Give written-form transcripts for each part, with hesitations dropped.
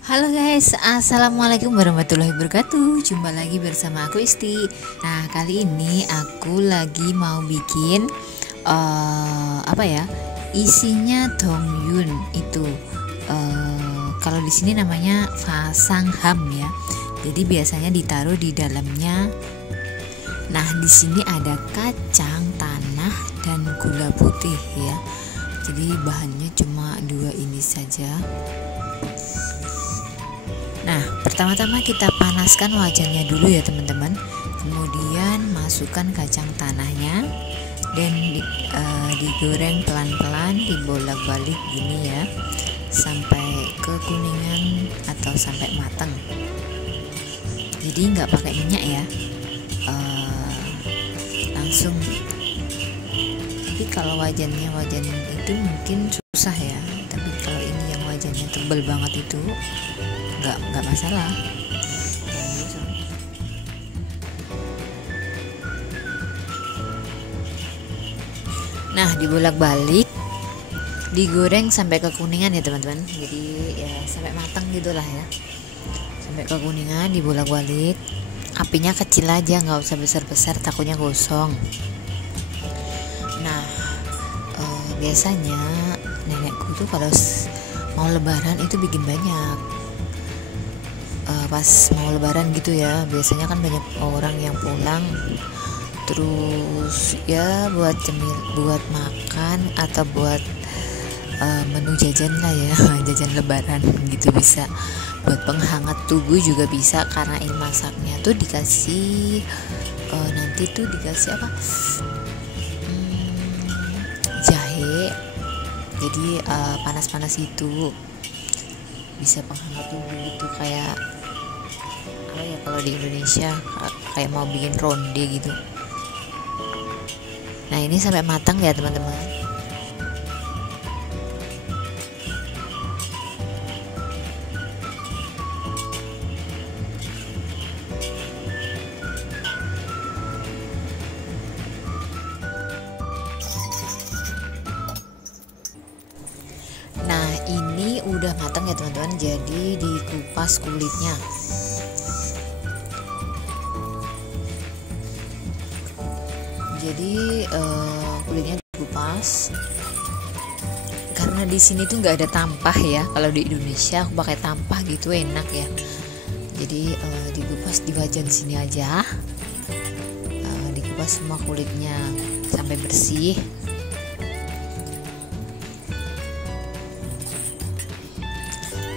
Halo guys, assalamualaikum warahmatullahi wabarakatuh. Jumpa lagi bersama aku Isti. Nah, kali ini aku lagi mau bikin isinya dongyun itu. Kalau di sini namanya fasangham ya. Jadi biasanya ditaruh di dalamnya. Nah, di sini ada kacang tanah dan gula putih ya. Jadi bahannya cuma dua ini saja. Nah, pertama-tama kita panaskan wajannya dulu ya teman-teman. Kemudian masukkan kacang tanahnya dan digoreng pelan-pelan, dibolak-balik gini ya, sampai kekuningan atau sampai matang. Jadi nggak pakai minyak ya, langsung. Tapi kalau wajan itu mungkin susah ya. Tapi kalau ini yang wajannya tebal banget itu nggak masalah. Nah, dibolak-balik, digoreng sampai kekuningan ya teman-teman. Jadi ya sampai matang gitulah ya, sampai kekuningan, dibolak-balik. Apinya kecil aja, nggak usah besar-besar, takutnya gosong. Nah, biasanya nenekku tuh kalau mau lebaran itu bikin banyak. Pas mau lebaran gitu ya, biasanya kan banyak orang yang pulang, terus ya buat makan atau buat menu jajan lah ya. Jajan lebaran gitu, bisa buat penghangat tubuh juga bisa, karena ini masaknya tuh dikasih nanti tuh dikasih apa, jahe. Jadi panas-panas itu bisa penghangat tubuh gitu, kayak apa ya, kalau di Indonesia kayak mau bikin ronde gitu. Nah, ini sampai matang ya teman-teman. Nah, ini udah matang ya teman-teman, jadi dikupas kulitnya. Jadi kulitnya dikupas, karena di sini tuh nggak ada tampah ya. Kalau di Indonesia aku pakai tampah gitu enak ya. Jadi dikupas di wajan sini aja, dikupas semua kulitnya sampai bersih.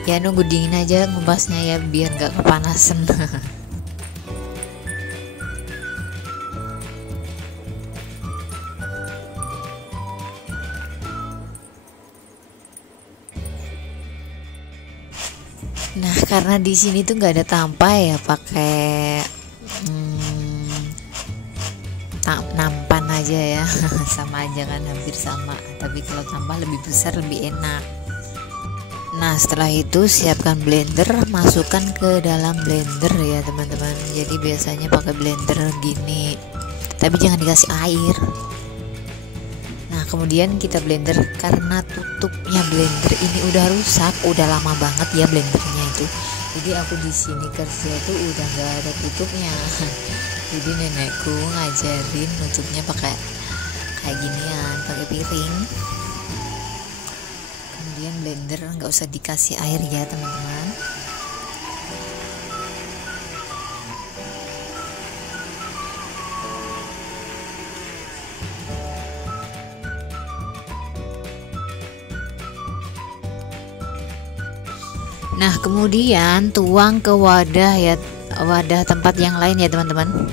Ya nunggu dingin aja ngupasnya ya, biar nggak kepanasan. Nah, karena di sini tuh nggak ada tampah ya, pakai nampan aja ya. Sama aja kan, hampir sama. Tapi kalau tampah lebih besar lebih enak. Nah, setelah itu siapkan blender, masukkan ke dalam blender ya teman-teman. Jadi biasanya pakai blender gini, tapi jangan dikasih air. Nah, kemudian kita blender, karena tutupnya blender ini udah rusak, udah lama banget ya blendernya itu. Jadi aku di sini kerja tuh udah nggak ada tutupnya. Jadi nenekku ngajarin nutupnya pakai kayak ginian, pakai piring. Kemudian blender nggak usah dikasih air ya teman-teman. Nah, kemudian tuang ke wadah ya, wadah tempat yang lain ya teman-teman.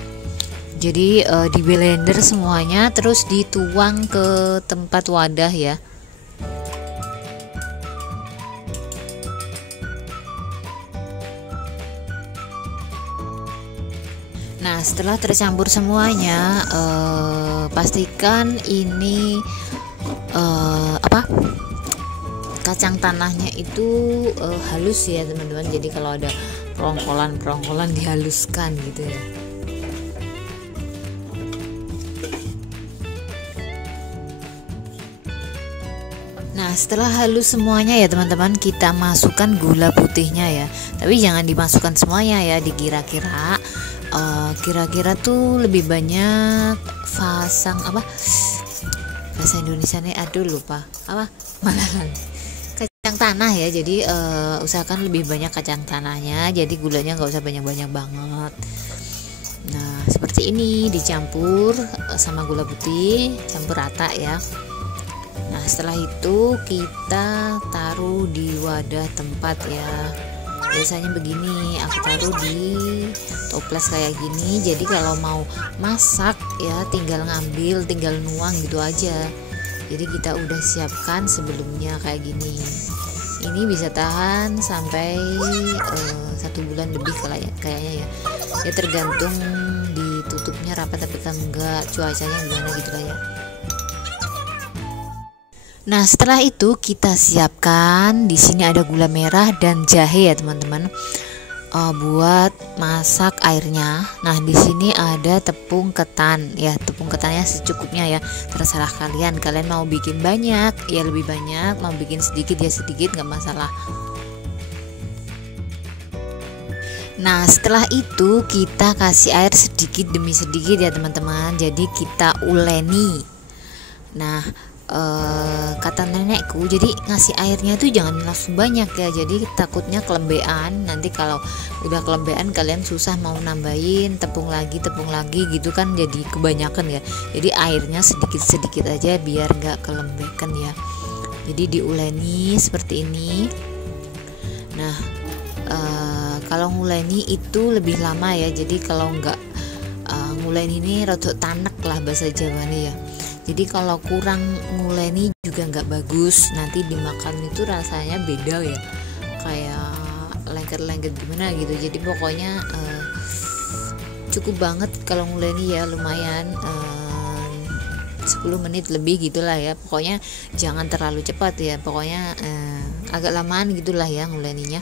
Jadi di blender semuanya, terus dituang ke tempat wadah ya. Nah, setelah tercampur semuanya, pastikan ini kacang tanahnya itu halus ya teman-teman. Jadi kalau ada perongkolan dihaluskan gitu ya. Nah, Nah, setelah halus semuanya ya teman-teman, kita masukkan gula putihnya ya. Tapi jangan dimasukkan semuanya ya, dikira-kira. Kira-kira tuh lebih banyak pasang apa? Bahasa Indonesia nih, aduh lupa. Apa? Malahan. Kacang tanah ya. Jadi usahakan lebih banyak kacang tanahnya. Jadi gulanya nggak usah banyak-banyak banget. Nah, seperti ini dicampur sama gula putih, campur rata ya. Nah, setelah itu kita taruh di wadah tempat ya. Biasanya begini, aku taruh di toples kayak gini. Jadi kalau mau masak ya tinggal ngambil, tinggal nuang gitu aja. Jadi kita udah siapkan sebelumnya kayak gini. Ini bisa tahan sampai 1 bulan lebih kayaknya ya. Ya tergantung ditutupnya rapat atau enggak, cuacanya gimana gitu lah ya. Nah, setelah itu kita siapkan di sini ada gula merah dan jahe ya teman-teman, buat masak airnya. Nah, di sini ada tepung ketan ya, tepung ketannya secukupnya ya, terserah kalian. Kalian mau bikin banyak ya lebih banyak, mau bikin sedikit ya sedikit, nggak masalah. Nah, setelah itu kita kasih air sedikit demi sedikit ya teman-teman. Jadi kita uleni. Nah, kata nenekku, jadi ngasih airnya itu jangan langsung banyak ya, jadi takutnya kelembean. Nanti kalau udah kelembean kalian susah mau nambahin tepung lagi gitu kan, jadi kebanyakan ya. Jadi airnya sedikit-sedikit aja biar nggak kelembekan ya. Jadi diuleni seperti ini. Nah, kalau nguleni itu lebih lama ya, jadi kalau nggak nguleni ini rodok tanek lah bahasa Jawanya ya. Jadi kalau kurang nguleni juga nggak bagus, nanti dimakan itu rasanya beda ya, kayak lengket-lengket gimana gitu. Jadi pokoknya cukup banget kalau nguleni ya, lumayan 10 menit lebih gitulah ya. Pokoknya jangan terlalu cepat ya, pokoknya agak lamaan gitulah ya nguleninya.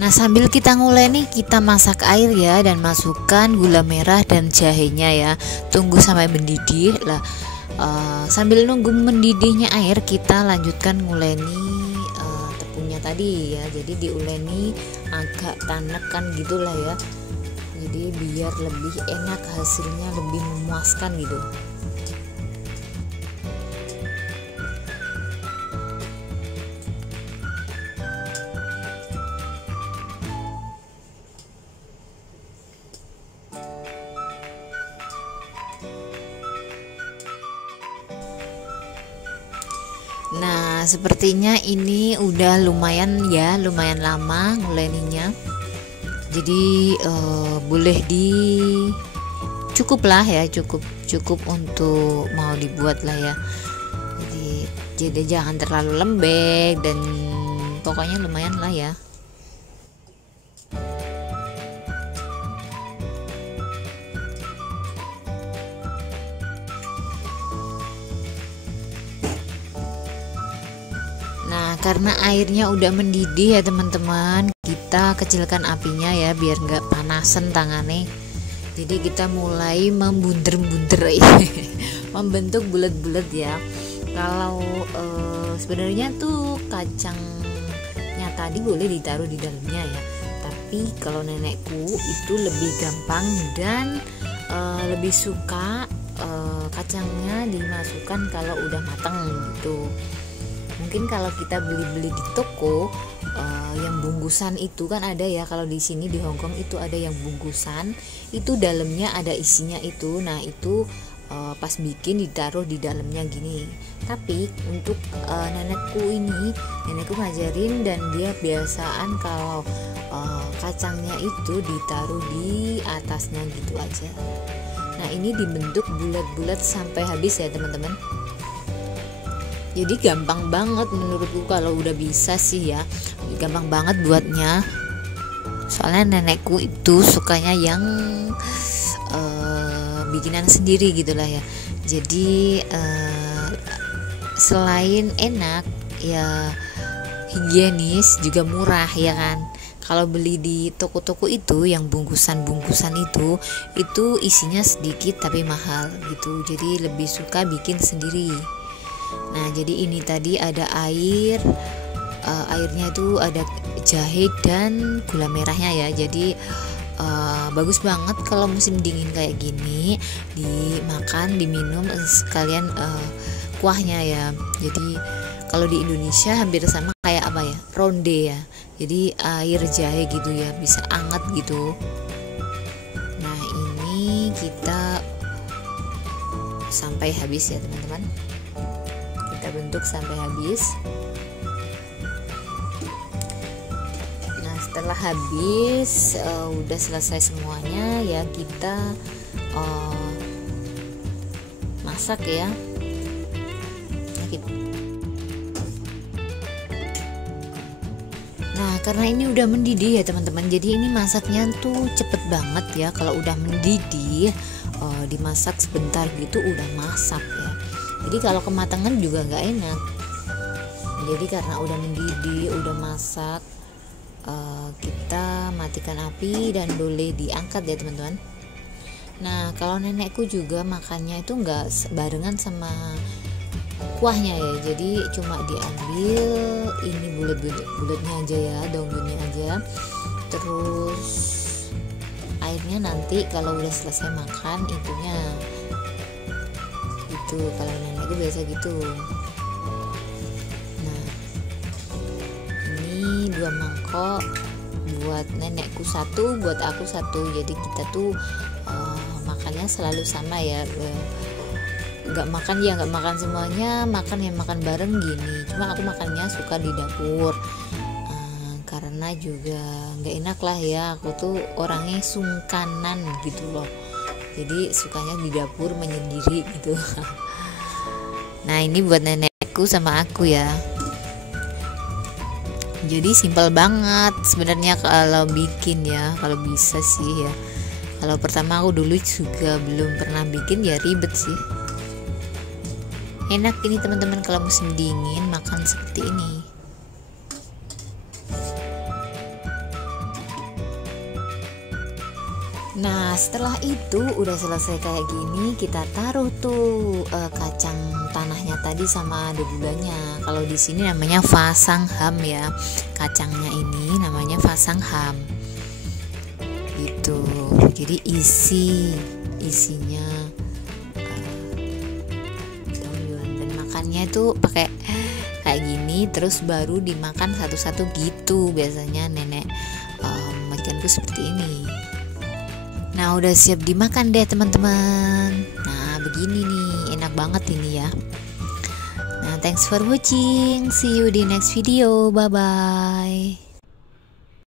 Nah, sambil kita nguleni, kita masak air ya, dan masukkan gula merah dan jahenya ya. Tunggu sampai mendidih lah. Sambil nunggu mendidihnya air, kita lanjutkan nguleni tepungnya tadi ya. Jadi diuleni agak tanek kan gitulah ya. Jadi biar lebih enak, hasilnya lebih memuaskan gitu. Nah, sepertinya ini udah lumayan ya, lumayan lama nguleninya. Jadi boleh cukup lah ya, cukup untuk mau dibuat lah ya. Jadi jangan terlalu lembek dan pokoknya lumayan lah ya. Nah, karena airnya udah mendidih ya teman-teman, kita kecilkan apinya ya biar nggak panasan tangannya. Jadi kita mulai membunder-bunder membentuk bulat-bulat ya. Kalau sebenarnya tuh kacangnya tadi boleh ditaruh di dalamnya ya, tapi kalau nenekku itu lebih gampang dan lebih suka kacangnya dimasukkan kalau udah matang gitu. Mungkin kalau kita beli di toko yang bungkusan itu kan ada ya, kalau di sini di Hongkong itu ada yang bungkusan, itu dalamnya ada isinya itu. Nah, itu pas bikin ditaruh di dalamnya gini. Tapi untuk nenekku ngajarin dan dia biasaan kalau kacangnya itu ditaruh di atasnya gitu aja. Nah, ini dibentuk bulat-bulat sampai habis ya teman-teman. Jadi gampang banget menurutku kalau udah bisa sih ya, gampang banget buatnya. Soalnya nenekku itu sukanya yang bikinan sendiri gitulah ya. Jadi selain enak ya, higienis juga murah ya kan. Kalau beli di toko-toko itu yang bungkusan-bungkusan itu isinya sedikit tapi mahal gitu. Jadi lebih suka bikin sendiri. Nah, jadi ini tadi ada airnya itu ada jahe dan gula merahnya ya. Jadi bagus banget kalau musim dingin kayak gini, dimakan, diminum sekalian kuahnya ya. Jadi kalau di Indonesia hampir sama kayak apa ya, ronde ya. Jadi air jahe gitu ya, bisa anget gitu. Nah, ini kita sampai habis ya teman-teman. Kita bentuk sampai habis. Nah, setelah habis udah selesai semuanya ya, kita masak ya. Nah, karena ini udah mendidih ya teman-teman, jadi ini masaknya tuh cepet banget ya. Kalau udah mendidih, dimasak sebentar gitu udah masak ya. Jadi kalau kematangan juga nggak enak. Jadi karena udah mendidih, udah masak, kita matikan api dan boleh diangkat ya teman-teman. Nah, kalau nenekku juga makannya itu nggak barengan sama kuahnya ya, jadi cuma diambil ini bulat-bulatnya aja ya, daunnya aja, terus airnya nanti kalau udah selesai makan itunya itu. Kalau nenekku biasa gitu. Nah, ini 2 mangkok, buat nenekku 1, buat aku 1. Jadi kita tuh makannya selalu sama ya, nggak makan semuanya, makan bareng gini. Cuma aku makannya suka di dapur, karena juga nggak enak lah ya, aku tuh orangnya sungkanan gitu loh, jadi sukanya di dapur menyendiri gitu. Nah, ini buat nenekku sama aku ya. Jadi simpel banget sebenarnya kalau bikin ya, kalau bisa sih ya. Kalau pertama aku dulu juga belum pernah bikin ya, ribet sih. Enak ini teman-teman kalau musim dingin makan seperti ini. Nah, setelah itu udah selesai kayak gini, kita taruh tuh kacang tanahnya tadi sama ada gulanya. Kalau di sini namanya fasangham ya. Kacangnya ini namanya fasangham. Gitu. Jadi isinya itu pakai kayak gini, terus baru dimakan satu-satu gitu. Biasanya nenek makanku seperti ini. Nah, udah siap dimakan deh teman-teman. Nah, begini nih, enak banget ini ya. Nah, thanks for watching, see you di next video, bye bye.